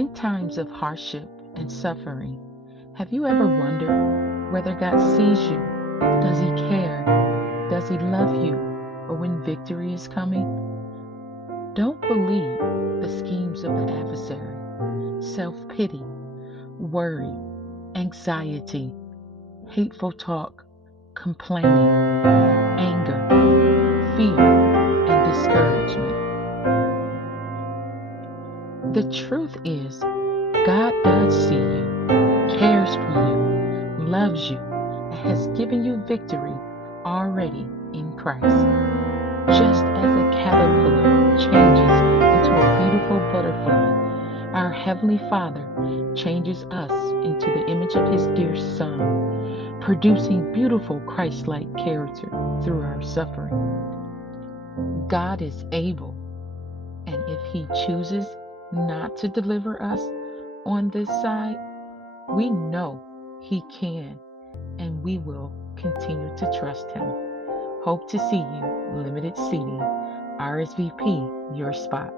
In times of hardship and suffering, have you ever wondered whether God sees you? Does He care? Does He love you? Or when victory is coming? Don't believe the schemes of the adversary. Self-pity, worry, anxiety, hateful talk, complaining, anger, fear, and discouragement. The truth is, God does see you, cares for you, loves you, and has given you victory already in Christ. Just as a caterpillar changes into a beautiful butterfly, our Heavenly Father changes us into the image of His dear Son, producing beautiful Christ-like character through our suffering. God is able, and if He chooses not to deliver us on this side, we know He can, and we will continue to trust Him. Hope to see you. Limited seating. RSVP your spot.